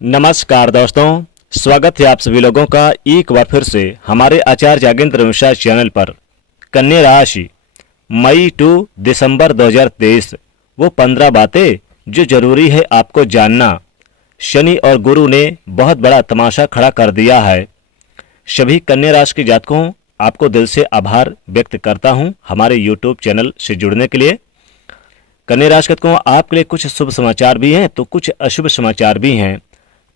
नमस्कार दोस्तों, स्वागत है आप सभी लोगों का एक बार फिर से हमारे आचार्य जागेंद्र मिश्रा चैनल पर। कन्या राशि मई टू दिसंबर 2023, वो 15 बातें जो जरूरी है आपको जानना। शनि और गुरु ने बहुत बड़ा तमाशा खड़ा कर दिया है। सभी कन्या राशि के जातकों, आपको दिल से आभार व्यक्त करता हूं हमारे YouTube चैनल से जुड़ने के लिए। कन्या राशि के जातकों, आपके लिए कुछ शुभ समाचार भी हैं तो कुछ अशुभ समाचार भी हैं।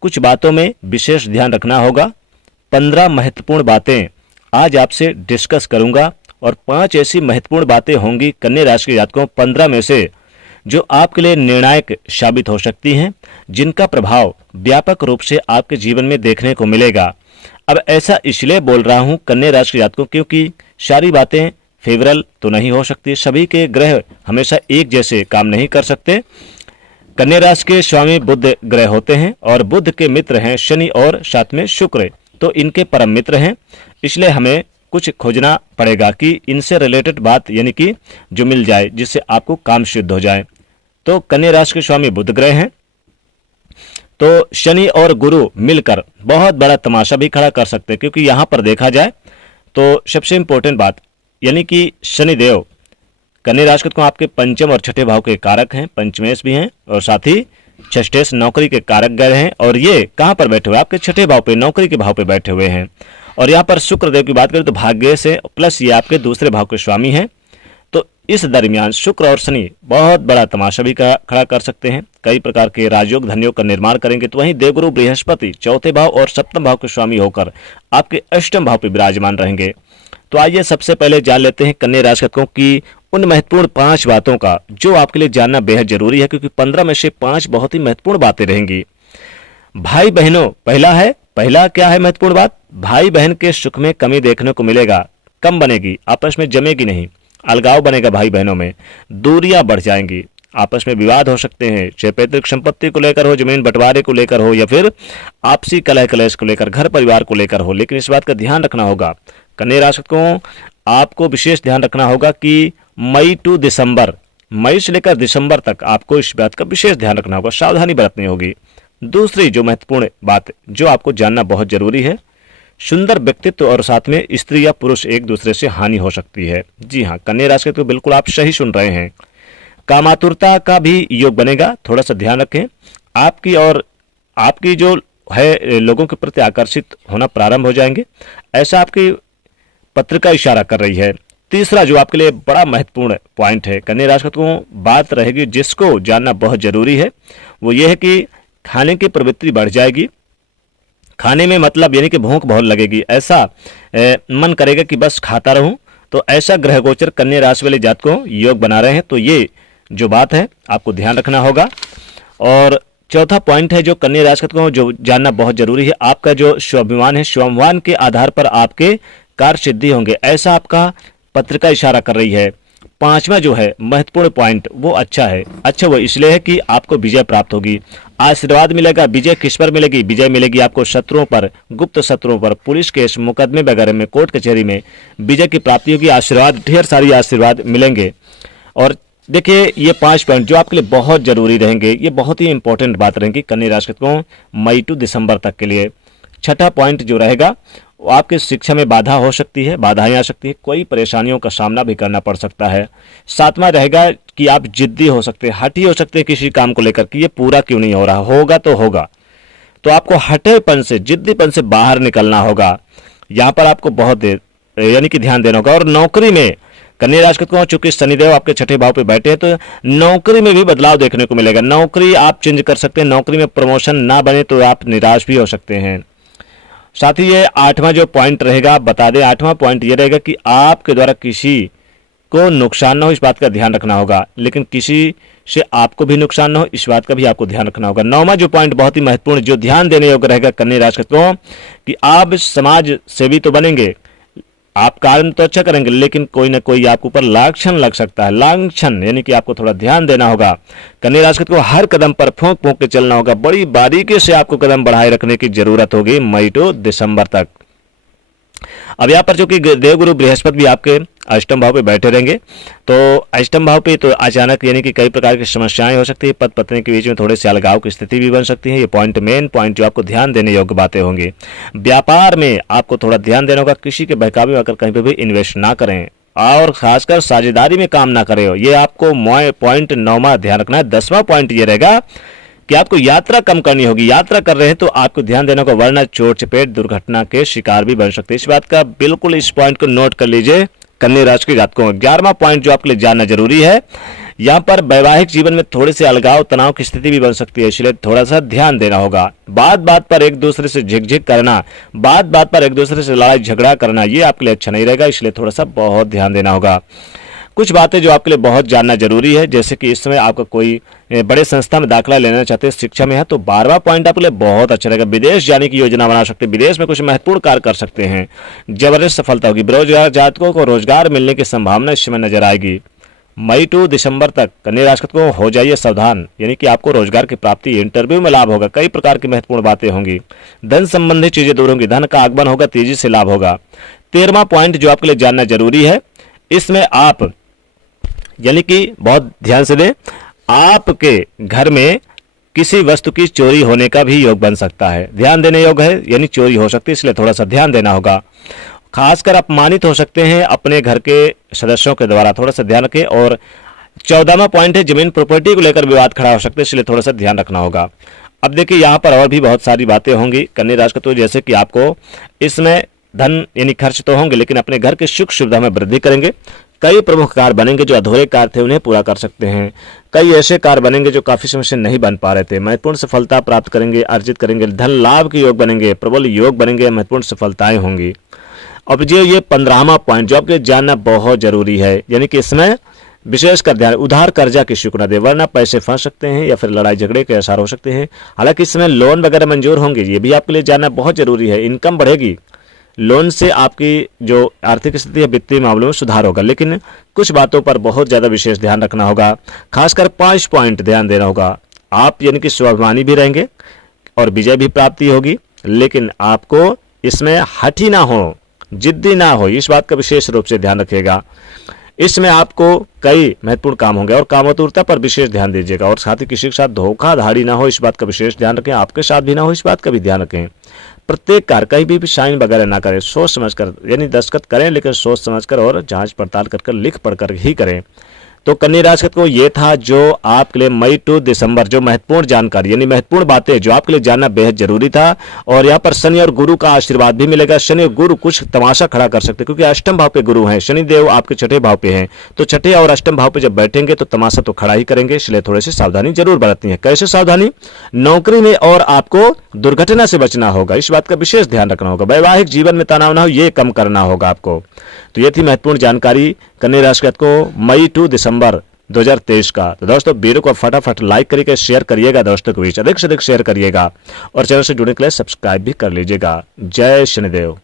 कुछ बातों में विशेष ध्यान रखना होगा। 15 महत्वपूर्ण बातें आज आपसे डिस्कस करूंगा और 5 ऐसी महत्वपूर्ण बातें होंगी कन्या राशि के जातकों 15 में से, जो आपके लिए निर्णायक साबित हो सकती हैं, जिनका प्रभाव व्यापक रूप से आपके जीवन में देखने को मिलेगा। अब ऐसा इसलिए बोल रहा हूं कन्या राशि के जातकों, क्योंकि सारी बातें फेवरल तो नहीं हो सकती। सभी के ग्रह हमेशा एक जैसे काम नहीं कर सकते। कन्या राशि के स्वामी बुध ग्रह होते हैं और बुध के मित्र हैं शनि और साथ में शुक्र, तो इनके परम मित्र हैं। इसलिए हमें कुछ खोजना पड़ेगा कि इनसे रिलेटेड बात यानी कि जो मिल जाए, जिससे आपको काम सिद्ध हो जाए। तो कन्या राशि के स्वामी बुध ग्रह हैं, तो शनि और गुरु मिलकर बहुत बड़ा तमाशा भी खड़ा कर सकते हैं। क्योंकि यहाँ पर देखा जाए तो सबसे इंपॉर्टेंट बात यानी कि शनिदेव कन्या राशि को आपके पंचम और छठे भाव के कारक हैं, पंचमेश भी हैं और साथ ही षष्ठेश नौकरी के कारक ग्रह हैं। और ये कहाँ पर बैठे हुए? आपके छठे भाव पे, नौकरी के भाव पे बैठे हुए हैं। और यहाँ पर शुक्रदेव की बात करें तो भाग्य से प्लस ये आपके दूसरे भाव के स्वामी हैं। तो इस दरमियान शुक्र और शनि बहुत बड़ा तमाशा भी खड़ा कर सकते हैं। कई प्रकार के राजयोग धनयोग का निर्माण करेंगे। तो वहीं देवगुरु बृहस्पति चौथे भाव और सप्तम भाव के स्वामी होकर आपके अष्टम भाव पे विराजमान रहेंगे। तो आइए सबसे पहले जान लेते हैं कन्या राशि जातकों की उन महत्वपूर्ण 5 बातों का जो आपके लिए जानना बेहद जरूरी है, क्योंकि 15 में से 5 बहुत ही महत्वपूर्ण बातें रहेंगी। भाई बहनों, पहला क्या है महत्वपूर्ण बात? भाई बहन के सुख में कमी देखने को मिलेगा, कम बनेगी, आपस में जमेगी नहीं, अलगाव बनेगा। भाई बहनों में दूरियां बढ़ जाएंगी, आपस में विवाद हो सकते हैं, चाहे पैतृक संपत्ति को लेकर हो, जमीन बंटवारे को लेकर हो, या फिर आपसी कलह कलेश को लेकर, घर परिवार को लेकर हो। लेकिन इस बात का ध्यान रखना होगा कन्या राशि को, आपको विशेष ध्यान रखना होगा कि मई टू दिसंबर, मई से लेकर दिसंबर तक आपको इस बात का विशेष ध्यान रखना होगा, सावधानी बरतनी होगी। दूसरी जो महत्वपूर्ण बात जो आपको जानना बहुत जरूरी है, सुंदर व्यक्तित्व और साथ में स्त्री या पुरुष एक दूसरे से हानि हो सकती है। जी हाँ, कन्या राशि तो बिल्कुल आप सही सुन रहे हैं। कामातुरता का भी योग बनेगा, थोड़ा सा ध्यान रखें। आपकी और आपकी जो है लोगों के प्रति आकर्षित होना प्रारंभ हो जाएंगे, ऐसा आपकी पत्रिका इशारा कर रही है। तीसरा जो आपके लिए बड़ा महत्वपूर्ण पॉइंट है कन्या राशि को, बात रहेगी जिसको जानना बहुत जरूरी है, वो ये है कि खाने की प्रवृत्ति बढ़ जाएगी। खाने में मतलब यानी कि भूख बहुत लगेगी, ऐसा मन करेगा कि बस खाता रहूं। तो ऐसा ग्रह गोचर कन्या राशि वाले जातकों योग बना रहे हैं। तो ये जो बात है आपको ध्यान रखना होगा। और चौथा पॉइंट है जो कन्या राशि को जो जानना बहुत जरूरी है, आपका जो स्वाभिमान है, स्वाभिमान के आधार पर आपके कार्य सिद्धि होंगे, ऐसा आपका पत्रिका इशारा कर रही है। पांचवा जो है महत्वपूर्ण पॉइंट वो अच्छा है। अच्छा वो इसलिए है कि आपको विजय प्राप्त होगी, आशीर्वाद मिलेगा। विजय किस पर मिलेगी? विजय मिलेगी आपको शत्रुओं पर, गुप्त शत्रुओं पर, पुलिस केस मुकदमे वगैरह में, कोर्ट कचहरी में विजय की प्राप्ति होगी। आशीर्वाद, ढेर सारी आशीर्वाद मिलेंगे। और देखिए ये 5 पॉइंट जो आपके लिए बहुत जरूरी रहेंगे, ये बहुत ही इंपॉर्टेंट बात रहेंगी कन्या राशि को मई टू दिसंबर तक के लिए। छठा पॉइंट जो रहेगा वो आपकी शिक्षा में बाधा हो सकती है, बाधाएं आ सकती है, कोई परेशानियों का सामना भी करना पड़ सकता है। सातवां रहेगा कि आप जिद्दी हो सकते हैं, हठी हो सकते हैं किसी काम को लेकर कि ये पूरा क्यों नहीं हो रहा, होगा तो होगा। तो आपको हठेपन से, जिद्दीपन से बाहर निकलना होगा। यहाँ पर आपको बहुत यानी कि ध्यान देना होगा। और नौकरी में कन्या राशि को चूंकि शनिदेव आपके छठे भाव पे बैठे हैं, तो नौकरी में भी बदलाव देखने को मिलेगा। नौकरी आप चेंज कर सकते हैं, नौकरी में प्रमोशन ना बने तो आप निराश भी हो सकते हैं। साथ ही ये 8वां जो पॉइंट रहेगा, बता दें 8वां पॉइंट ये रहेगा कि आपके द्वारा किसी को नुकसान ना हो, इस बात का ध्यान रखना होगा। लेकिन किसी से आपको भी नुकसान ना हो, इस बात का भी आपको ध्यान रखना होगा। 9वां जो पॉइंट बहुत ही महत्वपूर्ण जो ध्यान देने योग्य रहेगा कन्या राशि को, कि आप समाज सेवी तो बनेंगे, आप कार्य तो अच्छा करेंगे, लेकिन कोई ना कोई आपके ऊपर लांछन लग सकता है। लांछन यानी कि आपको थोड़ा ध्यान देना होगा। कन्या राशि को हर कदम पर फूंक फूंक के चलना होगा, बड़ी बारीकी से आपको कदम बढ़ाए रखने की जरूरत होगी मई टू दिसंबर तक। अब यहाँ पर जो कि देवगुरु बृहस्पति भी आपके अष्टम भाव पे बैठे रहेंगे, तो अष्टम भाव पे तो अचानक यानी कि कई प्रकार की समस्याएं हो सकती है, पति पत्नी के बीच में थोड़े से अलगाव की स्थिति भी बन सकती है। ये पॉइंट, मेन पॉइंट जो आपको ध्यान देने योग्य बातें होंगी। व्यापार में आपको थोड़ा ध्यान देना होगा, किसी के बहकावे में आकर कहीं पे भी इन्वेस्ट ना करें और खासकर साझेदारी में काम ना करें। ये आपको पॉइंट 9वां ध्यान रखना है। 10वां पॉइंट ये रहेगा कि आपको यात्रा कम करनी होगी। यात्रा कर रहे हैं तो आपको ध्यान देना होगा, वरना चोट चपेट दुर्घटना के शिकार भी बन सकते हैं। इस बात का बिल्कुल इस पॉइंट को नोट कर लीजिए कन्या राशि के जातकों। 11वां पॉइंट जो आपके लिए जानना जरूरी है, यहाँ पर वैवाहिक जीवन में थोड़े से अलगाव तनाव की स्थिति भी बन सकती है, इसलिए थोड़ा सा ध्यान देना होगा। बात बात पर एक दूसरे से झिकझिक करना, बात बात पर एक दूसरे से लड़ाई झगड़ा करना, ये आपके लिए अच्छा नहीं रहेगा, इसलिए थोड़ा सा बहुत ध्यान देना होगा। कुछ बातें जो आपके लिए बहुत जानना जरूरी है, जैसे कि इस समय आपका कोई बड़े संस्था में दाखिला लेना चाहते हैं, शिक्षा में है, तो 12वां पॉइंट आपके लिए बहुत अच्छा रहेगा। विदेश जाने की योजना बना सकते हैं, विदेश में कुछ महत्वपूर्ण कार्य कर सकते हैं, जबरदस्त सफलता होगी। बेरोजगार जातकों को रोजगार मिलने की संभावना इस समय नजर आएगी। मई टू दिसंबर तक कन्या राशि को हो जाइए सावधान, यानी कि आपको रोजगार की प्राप्ति, इंटरव्यू में लाभ होगा, कई प्रकार की महत्वपूर्ण बातें होंगी। धन संबंधी चीजें दूर होंगी, धन का आगमन होगा, तेजी से लाभ होगा। 13वां पॉइंट जो आपके लिए जानना जरूरी है, इसमें आप यानी कि बहुत ध्यान से दें, आपके घर में किसी वस्तु की चोरी होने का भी योग बन सकता है। ध्यान देने योग है, यानी चोरी हो सकती है, इसलिए थोड़ा सा ध्यान देना होगा। खासकर अपमानित हो सकते हैं अपने घर के सदस्यों के द्वारा, थोड़ा सा ध्यान रखें। और 14वां पॉइंट है, जमीन प्रॉपर्टी को लेकर विवाद खड़ा हो सकते हैं, इसलिए थोड़ा सा ध्यान रखना होगा। अब देखिए यहाँ पर और भी बहुत सारी बातें होंगी कन्या राशि को, तो जैसे कि आपको इसमें धन यानी खर्च तो होंगे, लेकिन अपने घर के सुख सुविधा में वृद्धि करेंगे। कई प्रमुख कार्य बनेंगे, जो अधूरे कार्य थे उन्हें पूरा कर सकते हैं। कई ऐसे कार्य बनेंगे जो काफी समय से नहीं बन पा रहे थे, महत्वपूर्ण सफलता प्राप्त करेंगे, अर्जित करेंगे। धन लाभ के योग बनेंगे, प्रबल योग बनेंगे, महत्वपूर्ण सफलताएं होंगी। अब जो ये 15वां पॉइंट जो आपके जानना बहुत जरूरी है, यानी कि इसमें विशेषकर ध्यान, उधार कर्जा किसी को न दे, वरना पैसे फंस सकते हैं या फिर लड़ाई झगड़े के आसार हो सकते हैं। हालांकि इसमें लोन वगैरह मंजूर होंगे, ये भी आपके लिए जानना बहुत जरूरी है। इनकम बढ़ेगी, लोन से आपकी जो आर्थिक स्थिति है, वित्तीय मामलों में सुधार होगा, लेकिन कुछ बातों पर बहुत ज्यादा विशेष ध्यान रखना होगा। खासकर 5 पॉइंट ध्यान देना होगा। आप यानी कि स्वाभिमानी भी रहेंगे और विजय भी प्राप्ति होगी, लेकिन आपको इसमें हठी ना हो, जिद्दी ना हो, इस बात का विशेष रूप से ध्यान रखिएगा। इसमें आपको कई महत्वपूर्ण काम होंगे और कामतुरता पर विशेष ध्यान दीजिएगा, और साथ ही किसी के साथ धोखाधड़ी ना हो, इस बात का विशेष ध्यान रखें। आपके साथ भी ना हो, इस बात का भी ध्यान रखें। प्रत्येक कार्य कहीं भी साइन वगैरह ना करें, सोच समझकर, यानी दस्तखत करें लेकिन सोच समझकर और जांच पड़ताल कर लिख पढ़कर ही करें। तो कन्या राशि को ये था जो आपके लिए मई टू दिसंबर जो महत्वपूर्ण जानकारी, यानी महत्वपूर्ण बातें जो आपके लिए जानना बेहद जरूरी था। और यहाँ पर शनि और गुरु का आशीर्वाद भी मिलेगा। शनि और गुरु कुछ तमाशा खड़ा कर सकते हैं, क्योंकि अष्टम भाव पे गुरु हैं, शनि देव आपके छठे भाव पे हैं, तो छठे और अष्टम भाव पे जब बैठेंगे तो तमाशा तो खड़ा ही करेंगे, इसलिए थोड़ी सी सावधानी जरूर बरतनी है। कैसे सावधानी? नौकरी में और आपको दुर्घटना से बचना होगा, इस बात का विशेष ध्यान रखना होगा। वैवाहिक जीवन में तनाव ना हो, ये कम करना होगा आपको। तो ये थी महत्वपूर्ण जानकारी कन्या राशि को मई टू दिसंबर 2023 का। तो दोस्तों वीडियो को फटाफट लाइक करके शेयर करिएगा, दोस्तों के बीच अधिक से अधिक शेयर करिएगा, और चैनल से जुड़ने के लिए सब्सक्राइब भी कर लीजिएगा। जय शनिदेव।